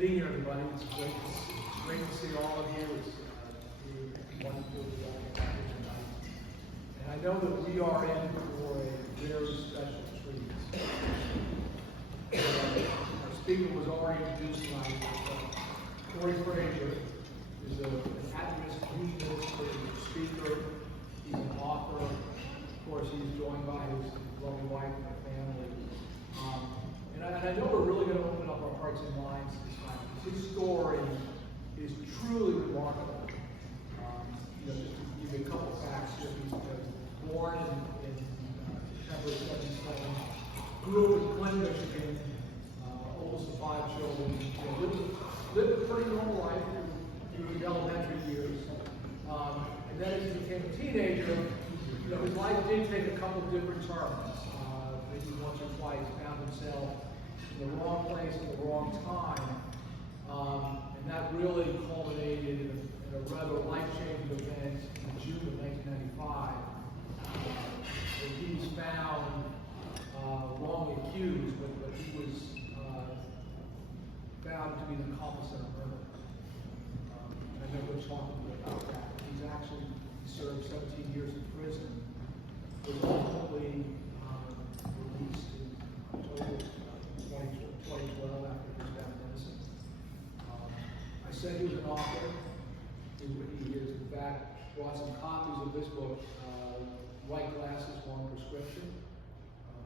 Good evening, everybody. It's great to see all of you. It's wonderful to be back here tonight. And I know that we are in for a very special treat. Our speaker was already introduced tonight. Corey Frazier is an at-risk speaker. He's an author. Of course, he's joined by his lovely wife and family. And I know we're really going to open up our hearts and minds this time. His story is truly remarkable. Just to give you a couple facts here, he was born in September 17, grew up in Flint, Michigan, oldest of 5 children. Lived a pretty normal life through the elementary years. And then as he became a teenager, his life did take a couple different turns. Maybe once or twice found himself in the wrong place at the wrong time. And that really culminated in a rather life-changing event in June of 1995. Where he was found wrongly accused, but he was found to be an accomplice in a murder. I know we're talking about that. He's actually served 17 years in prison. Was ultimately released in October 2012 after he was found innocent. I said he was an author. He has, in fact, brought some copies of this book, White Glasses, One Prescription.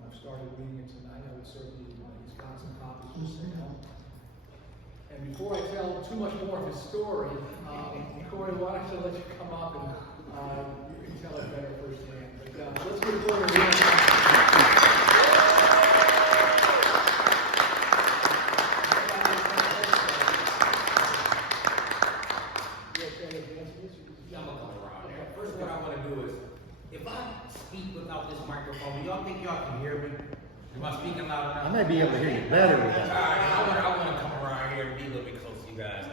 I've started reading it tonight. I would certainly, he's got some copies for sale. And before I tell too much more of his story, Corey, why don't I let you come up and you can tell it better firsthand. But let's get Corey real. First, what I want to do is, if I speak without this microphone, do y'all think y'all can hear me? Am I speaking loud enough? I may be able to hear you better with that. All right, I want to come around here and be a little bit close to you guys.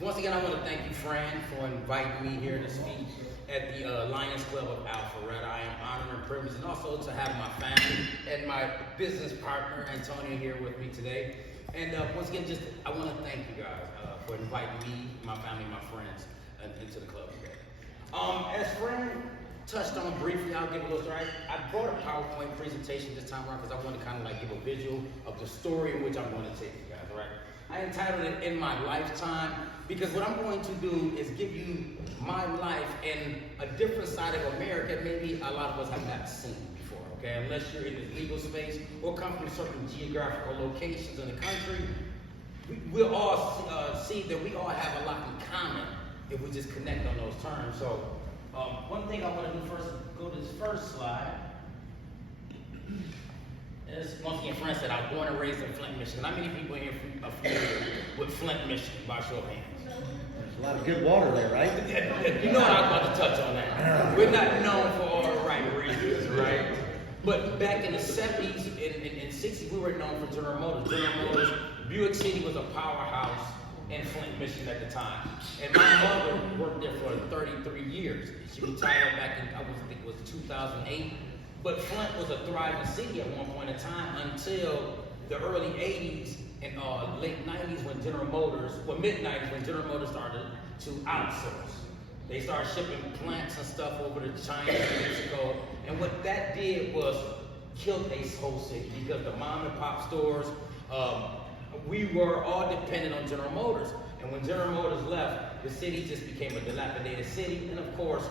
Once again, I want to thank you, Fran, for inviting me here to speak at the Lions Club of Alpharetta. I am honored and privileged, and also to have my family and my business partner, Antonia, here with me today. And once again, I want to thank you guys for inviting me, my family, my friends, into the club today. As Fran touched on briefly, I'll give a little story. I brought a PowerPoint presentation this time around because I want to kind of like give a visual of the story in which I'm going to take you guys, right? I entitled it In My Lifetime because what I'm going to do is give you my life and a different side of America maybe a lot of us have not seen before, okay? Unless you're in the legal space or come from certain geographical locations in the country, we'll all see that we all have a lot in common if we just connect on those terms. So one thing I want to do first, go to this first slide. As once again, Fran said, I was born and raised in Flint, Michigan. How many people here are familiar with Flint, Michigan, by show of hands? There's a lot of good water there, right? You know what I was about to touch on that. We're not known for all the right reasons, right? But back in the 70s and 60s, we were known for General Motors. General Motors, Buick City was a powerhouse in Flint, Michigan at the time. And my mother worked there for 33 years. She retired back in, I think it was 2008. But Flint was a thriving city at one point in time until the early 80s and late 90s when General Motors, well mid-90s when General Motors started to outsource. They started shipping plants and stuff over to China and Mexico. And what that did was killed a whole city because the mom and pop stores, we were all dependent on General Motors. And when General Motors left, the city just became a dilapidated city. And of course,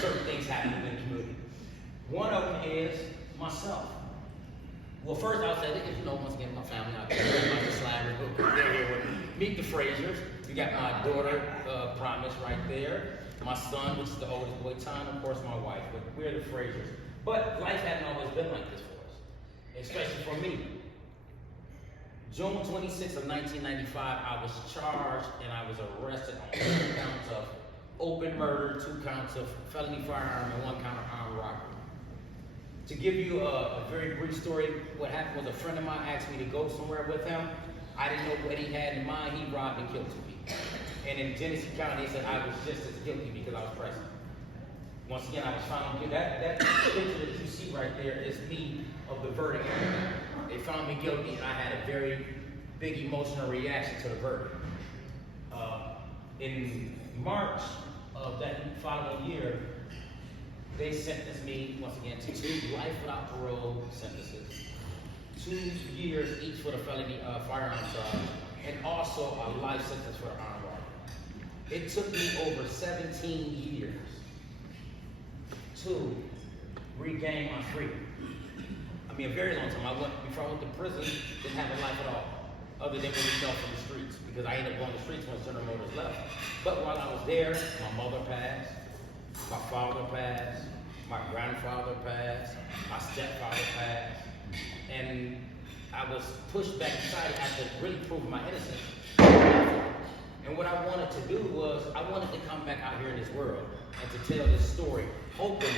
certain things happened in the community. One of them is myself. Well, first I'll say, once again, my family out there, my sliders, they're here with me. Meet the Fraziers. You got my daughter, Promise, right there. My son, which is the oldest boy, Tom, of course, my wife. But we're the Fraziers. But life hadn't always been like this for us, especially for me. June 26th of 1995, I was charged and I was arrested on 2 counts of open murder, 2 counts of felony firearm, and 1 count of armed robbery. To give you a very brief story, what happened was a friend of mine asked me to go somewhere with him. I didn't know what he had in mind. He robbed and killed 2 people. And in Genesee County, they said I was just as guilty because I was present. Once again, I was found guilty. That picture that you see right there is me of the verdict. They found me guilty, and I had a very big emotional reaction to the verdict. In March of that following year, they sentenced me once again to 2 life without parole sentences, 2 years each for the felony firearm charge, and also a life sentence for the armed robbery. It took me over 17 years to regain my freedom. I mean, a very long time. Before I went to prison, didn't have a life at all, other than when we fell from the streets, because I ended up going to the streets when General Motors left. But while I was there, my mother passed, my father passed, my grandfather passed, my stepfather passed, and I was pushed back inside after really proving my innocence. And what I wanted to do was, I wanted to come back out here in this world and to tell this story, hoping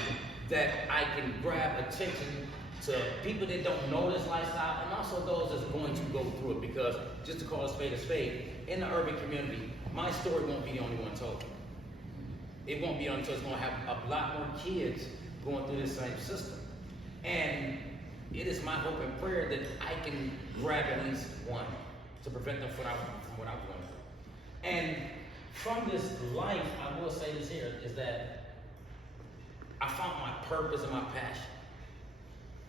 that I can grab attention to people that don't know this lifestyle, and also those that's going to go through it, because just to call a spade, in the urban community, my story won't be the only one told. It won't be the only told. It's going to have a lot more kids going through this same system. And it is my hope and prayer that I can grab at least one to prevent them from what I'm going through. And from this life, I will say this here, is that I found my purpose and my passion.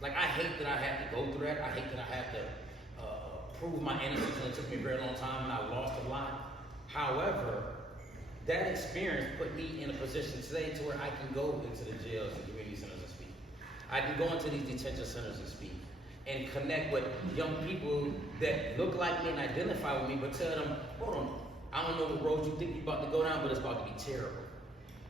Like, I hate that I had to go through that. I hate that I had to prove my innocence, and it took me a very long time, and I lost a lot. However, that experience put me in a position today to where I can go into the jails and community centers and speak. I can go into these detention centers and speak and connect with young people that look like me and identify with me, but tell them, hold on, I don't know what road you think you're about to go down, but it's about to be terrible.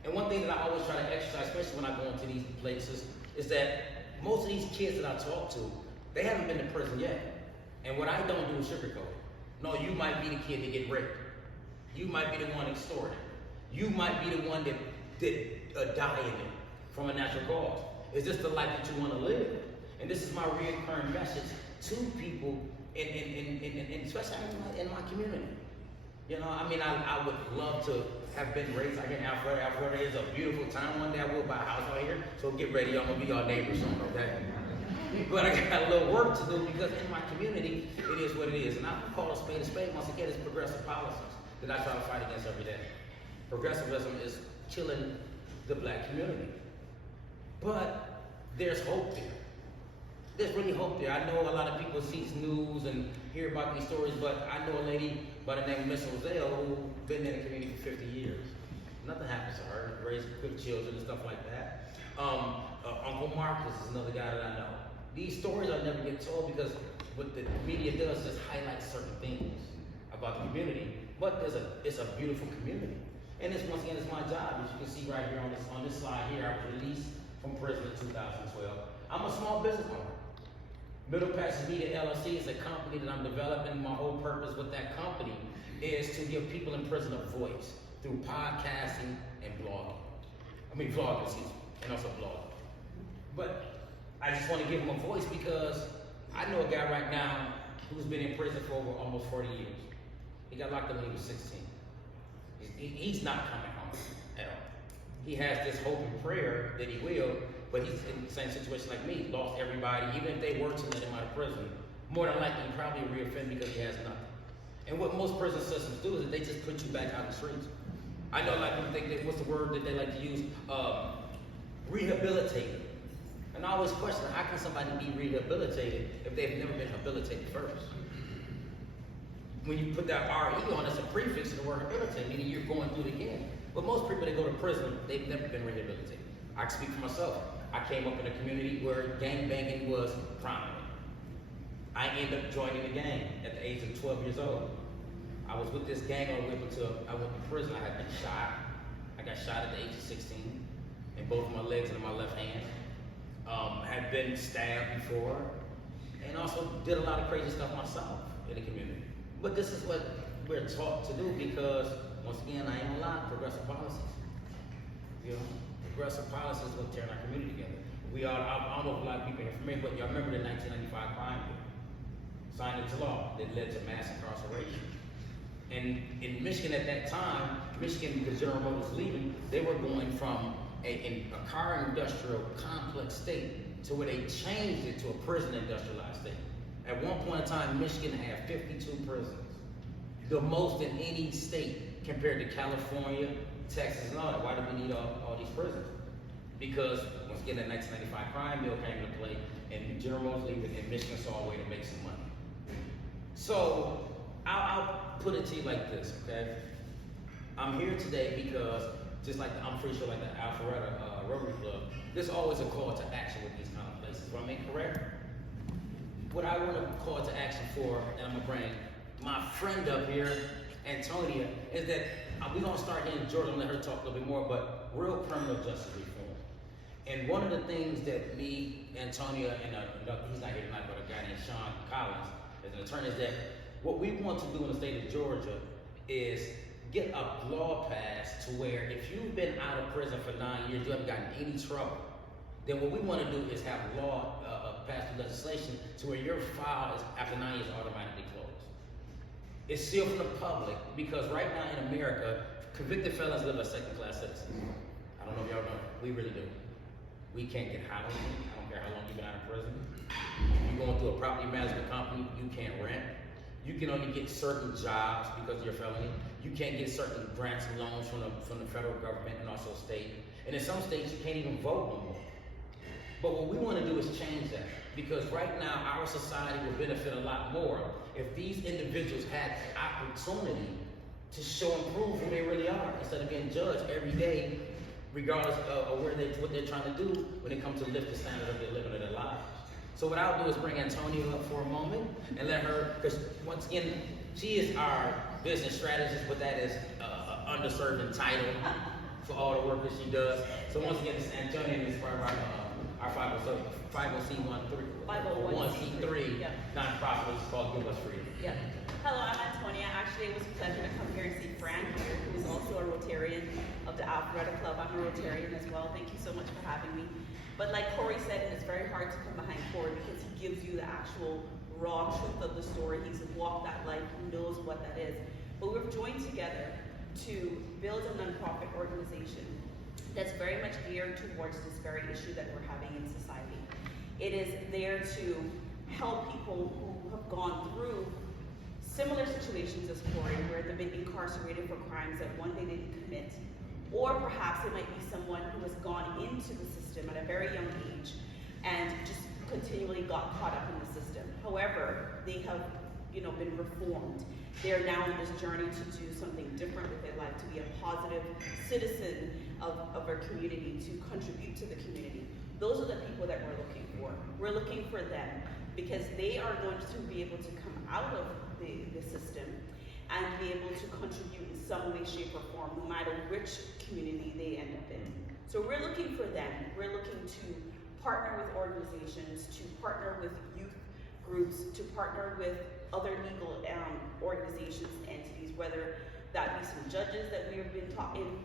And one thing that I always try to exercise, especially when I go into these places, is that most of these kids that I talk to, they haven't been to prison yet. And what I don't do is sugarcoat it. No, you might be the kid that get raped. You might be the one extorted. You might be the one that died in it from a natural cause. Is this the life that you want to live? And this is my recurring message to people, especially in my community. You know, I mean, I would love to have been raised out here in Alpharetta. Alpharetta is a beautiful town. One day I will buy a house out here. So get ready, I'm gonna be your neighbor soon, okay? But I got a little work to do, because in my community, it is what it is. And I call a spade a spade. Once again, it's progressive policies that I try to fight against every day. Progressivism is killing the black community. But there's hope there. There's really hope there. I know a lot of people see news and hear about these stories, but I know a lady by the name of Miss Hosea who's been in the community for 50 years. Nothing happens to her, raised good children and stuff like that. Uncle Marcus is another guy that I know. These stories are never get told, because what the media does is just highlight certain things about the community. But it's a beautiful community. And it's, once again, it's my job. As you can see right here on this slide here, I was released from prison in 2012. I'm a small business owner. Middle Passage Media LLC is a company that I'm developing. My whole purpose with that company is to give people in prison a voice through podcasting and vlogging, and also blogging. But I just want to give them a voice, because I know a guy right now who's been in prison for over almost 40 years. He got locked up when he was 16. He's not coming home at all. He has this hope and prayer that he will, but he's in the same situation like me. He lost everybody. Even if they were to let him out of prison, more than likely he probably reoffend because he has nothing. And what most prison systems do is that they just put you back out in the streets. I know a lot of people think that, what's the word that they like to use? Rehabilitated. And I always question, how can somebody be rehabilitated if they've never been habilitated first? When you put that RE on, it's a prefix to the word rehabilitated, meaning you're going through it again. But most people that go to prison, they've never been rehabilitated. I can speak for myself. I came up in a community where gangbanging was prominent. I ended up joining the gang at the age of 12 years old. I was with this gang all the way up until I went to prison. I had been shot. I got shot at the age of 16 in both of my legs and in my left hand. Had been stabbed before, and also did a lot of crazy stuff myself in the community. But this is what we're taught to do, because, once again, I ain't gonna lie, progressive policies. You know, progressive policies is what tearing our community together. I don't know if a lot of people are familiar, but y'all remember the 1995 crime bill signed into law that led to mass incarceration. And in Michigan at that time, Michigan, because General Motors was leaving, they were going from a car industrial complex state to where they changed it to a prison industrialized state. At one point in time, Michigan had 52 prisons, the most in any state compared to California, Texas, and all that. Why do we need all these prisons? Because once again, that 1995 crime bill came into play, and General Motors in Michigan saw a way to make some money. So I'll put it to you like this, okay? I'm here today because, just like I'm pretty sure like the Alpharetta Rotary Club, there's always a call to action with these kind of places. Am I correct? What I want to call to action for, and I'm gonna bring my friend up here, Antonia, is that we're gonna start here in Georgia and let her talk a little bit more, but real criminal justice reform. And one of the things that me, Antonia, and he's not here tonight, but a guy named Sean Collins, as an attorney, is that what we want to do in the state of Georgia is get a law passed to where if you've been out of prison for 9 years, you haven't gotten any trouble, then what we want to do is have law pass legislation to where your file is after 9 years automatically closed. It's sealed from the public because right now in America, convicted felons live as second-class citizens. I don't know if y'all know, we really do. We can't get housing. I don't care how long you've been out of prison. If you're going through a property management company, you can't rent. You can only get certain jobs because of your felony. You can't get certain grants and loans from the federal government and also state. And in some states, you can't even vote no more. But what we want to do is change that, because right now our society will benefit a lot more if these individuals had the opportunity to show and prove who they really are instead of being judged every day, regardless of what they're trying to do when it comes to lift the standard of their living of their lives. So what I'll do is bring Antonia up for a moment and let her, because once again, she is our business strategist, but that is an underserved title for all the work that she does. So once again, this is Antonia, and this is our 501c3 nonprofit, which is called Give Us Freedom. Yeah. Hello, I'm Antonia. Actually, it was a pleasure to come here and see Fran here, who is also a Rotarian of the Alpharetta Club. I'm a Rotarian as well. Thank you so much for having me. But like Corey said, and it's very hard to come behind Corey because he gives you the actual raw truth of the story. He's walked that life, he knows what that is. But we've joined together to build a nonprofit organization that's very much geared towards this very issue that we're having in society. It is there to help people who have gone through similar situations as Corey, where they've been incarcerated for crimes that one they didn't commit, or perhaps it might be someone who has gone into the system at a very young age and just continually got caught up in the system. However, they have, been reformed. They are now on this journey to do something different with their life, to be a positive citizen of our community, to contribute to the community. Those are the people that we're looking for. We're looking for them because they are going to be able to come out of the system and be able to contribute in some way, shape, or form, no matter which community they end up in. So we're looking for them. We're looking to partner with organizations, to partner with youth groups, to partner with other legal organizations, entities, whether that be some judges that we have been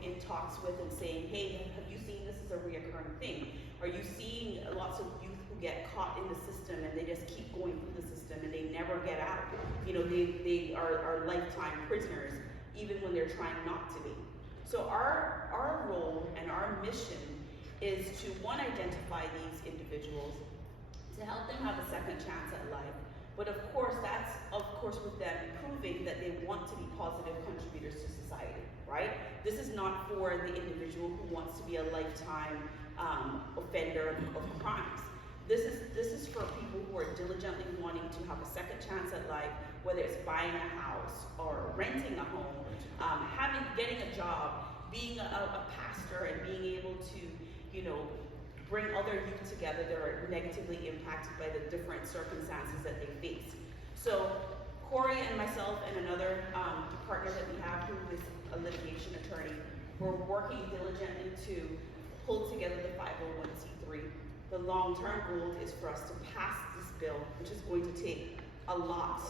in talks with and saying, hey, have you seen this as a reoccurring thing? Are you seeing lots of youth who get caught in the system and they just keep going through the system and they never get out? They are lifetime prisoners, even when they're trying not to be. So our role and our mission is to, one, identify these individuals, to help them have a second chance at life. But of course, that's with them proving that they want to be positive contributors to society, right? This is not for the individual who wants to be a lifetime offender of crimes. This is for people who are diligently wanting to have a second chance at life, whether it's buying a house or renting a home, getting a job, being a pastor, and being able to, bring other youth together that are negatively impacted by the different circumstances that they face. So Corey and myself and another partner that we have, who is a litigation attorney, we're working diligently to pull together the 501c3. The long-term goal is for us to pass this bill, which is going to take a lot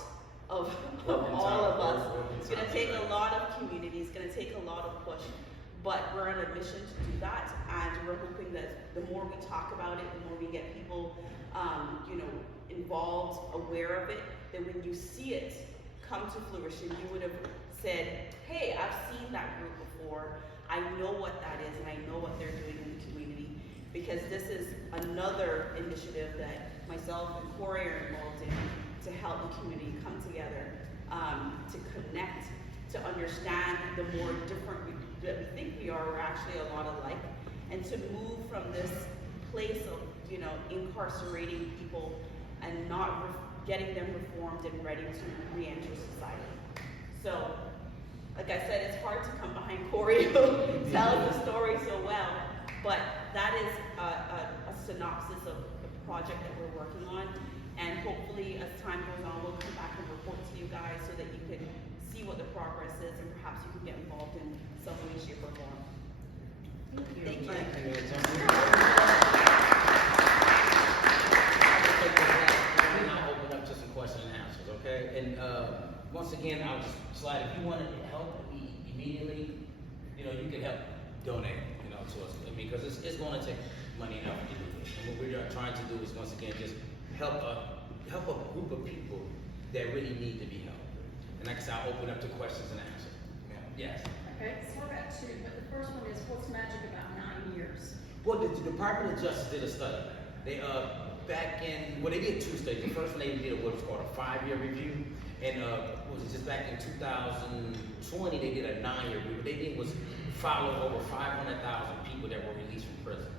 of all of us. It's going to take a lot of community. It's going to take a lot of push. But we're on a mission to do that, and we're hoping that the more we talk about it, the more we get people, involved, aware of it, that when you see it come to fruition, you would have said, hey, I've seen that group before. I know what that is, and I know what they're doing in the community, because this is another initiative that myself and Corey are involved in to help the community come together, to connect, to understand the more different that we think we are. We're actually a lot alike, and to move from this place of, you know, incarcerating people and not getting them reformed and ready to re-enter society. So, like I said, it's hard to come behind Corey who tells the story so well, but that is a synopsis of the project that we're working on, and hopefully as time goes on, we'll come back and report to you guys so that you can see what the progress is, and perhaps you can get involved in some way, shape, or form. Thank you. And I'll open up to some questions and answers, okay? And once again, I'll just slide. If you want to help immediately, you know, you can help donate, you know, to us. I mean, because it's going to take money and effort to do this. And what we're trying to do is, once again, just help a group of people that really need to be helped. And like I said, I'll open up to questions and answers. Yes. Okay, so I've got two, but the first one is, what's magic about 9 years? Well, the Department of Justice did a study. They they did 2 studies. The first one they did what was called a 5-year review, and what was it, just back in 2020 they did a 9-year review. What they did was follow over 500,000 people that were released from prison,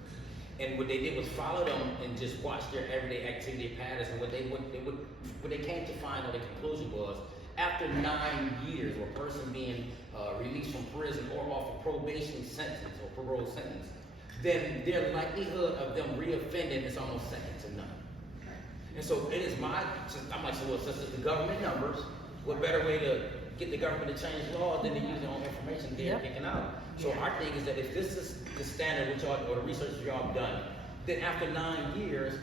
and what they did was follow them and just watch their everyday activity patterns. And what they came to find, or the conclusion was, after 9 years of a person being released from prison or off a probation sentence or parole sentence, then their likelihood of them reoffending is almost second to none. And so it is I'm like, so well, since it's the government numbers, what better way to get the government to change laws than to use their own information they're kicking out? So our thing is that if this is the standard which y'all, or the research y'all have done, then after 9 years,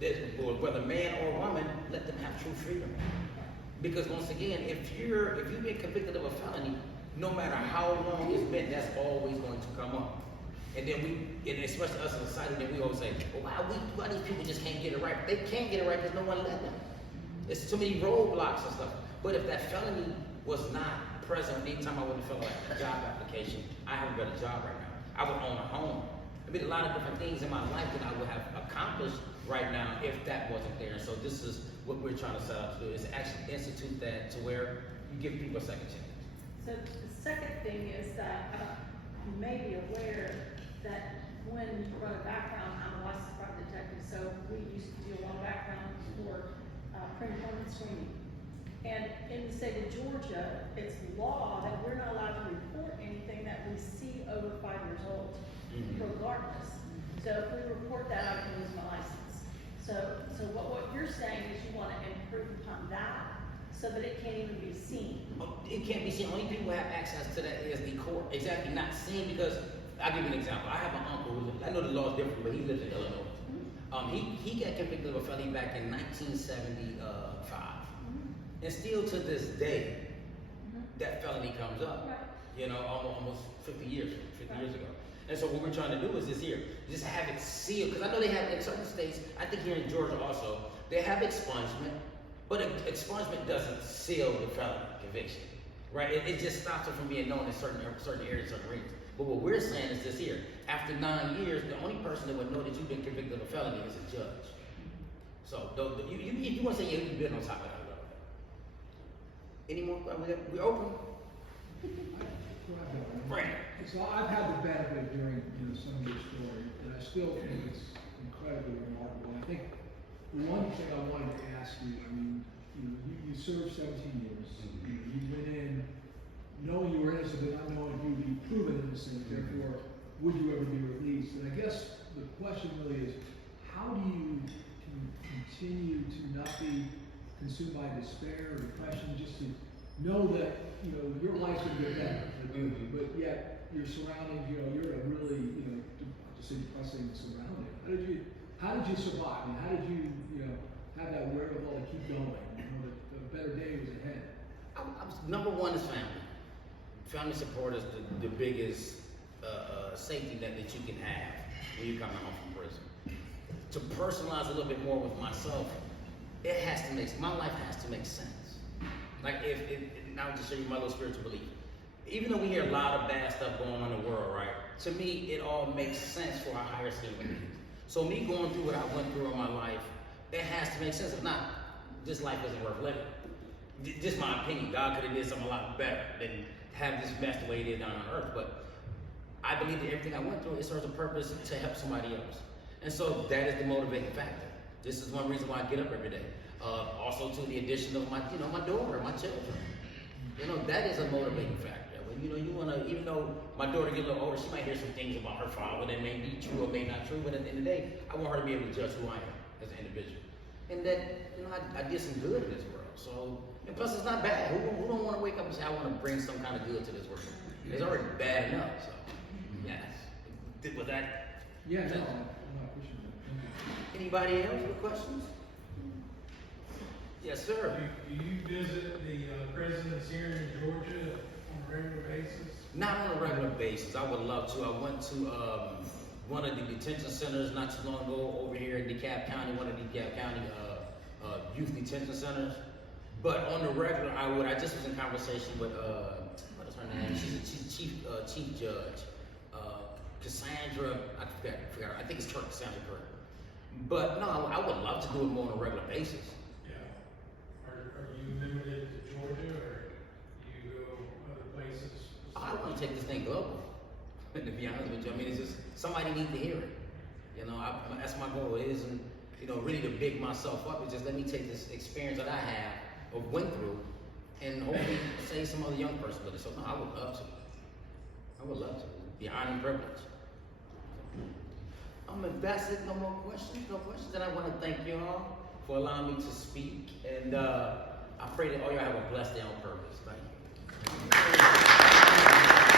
whether man or woman, let them have true freedom. Because once again, if you've been convicted of a felony, no matter how long it's been, that's always going to come up. And then and especially us in society, then we always say, well, why these people just can't get it right? They can't get it right because no one let them. It's too many roadblocks and stuff. But if that felony was not present anytime I went to fill out a job application, I haven't got a job right now. I would own a home. I mean, a lot of different things in my life that I would have accomplished right now if that wasn't there. And so this is what we're trying to set out to do, is actually institute that to where you give people a second chance. So the second thing is that you may be aware that when you run a background, I'm a licensed private detective, so we used to do a lot of backgrounds for pre-employment screening. And in the state of Georgia, it's law that we're not allowed to report anything that we see over 5 years old, regardless. So if we report that, I can lose my license. So what you're saying is you want to improve upon that so that it can't even be seen. It can't be seen. Only people who have access to that is the court. Exactly, not seen, because I'll give you an example. I have an uncle who I know the law is different, but he lives in Illinois. He got convicted of a felony back in 1975. And still to this day, that felony comes up. Right. You know, almost 50 years ago. And so what we're trying to do is just have it sealed. Because I know they have in certain states, I think here in Georgia also, they have expungement, but expungement doesn't seal the felony conviction, right? It just stops it from being known in certain areas, certain regions. But what we're saying is this here: after 9 years, the only person that would know that you've been convicted of a felony is a judge. So if you want to say you've been on top of that. Any more? We open. Right. So I've had the benefit during some of your story, and I still think it's incredibly remarkable. I think the one thing I wanted to ask you, I mean, you served 17 years. You went in knowing you were innocent, but not knowing you'd be proven innocent. Therefore, would you ever be released? And I guess the question really is, how do you continue to not be consumed by despair or depression, just to know that your life's gonna get better, but yet your surroundings, you're a really to say depressing surrounding. How did you survive? And how did you have that wherewithal to keep going? That a better day was ahead. Number one is family. Family support is the biggest safety net that you can have when you come home from prison. To personalize a little bit more with myself, my life has to make sense. Like now to show you my little spiritual belief. Even though we hear a lot of bad stuff going on in the world, right? To me, it all makes sense for our higher scheme of things. So me going through what I went through in my life, it has to make sense. If not, this life isn't worth living. Just my opinion. God could have did something a lot better than have this mess the way it is down on earth. But I believe that everything I went through, it serves a purpose to help somebody else. And so that is the motivating factor. This is one reason why I get up every day. Also to the addition of my, my daughter, my children. That is a motivating factor. When, you want to, even though my daughter gets a little older, she might hear some things about her father that may be true or may not true, but at the end of the day, I want her to be able to judge who I am as an individual. And that, I did some good in this world. So, and plus it's not bad. Who don't want to wake up and say, I want to bring some kind of good to this world? It's already bad enough, so, yes. Was that? Yeah, no, I appreciate that. Anybody else with questions? Yes, sir. Do you visit the presidents here in Georgia on a regular basis? Not on a regular basis. I would love to. I went to one of the detention centers not too long ago over here in DeKalb County, one of the DeKalb County youth detention centers. But on the regular, I just was in conversation with, what is her name? She's a chief judge. Cassandra, I forgot. I think it's Cassandra Kirk. But no, I would love to do it more on a regular basis. Are you limited to Georgia, or do you go other places? I want to take this thing global. To be honest with you, I mean, it's just somebody needs to hear it. That's my goal. It isn't, really to big myself up. It's just let me take this experience that I have or went through, and hopefully save some other young person with it. So no, I would love to. I would love to. It'd be an honor and privilege. If that's it, no more questions, and I want to thank you all for allowing me to speak, and I pray that all y'all have a blessed day on purpose. Thank you.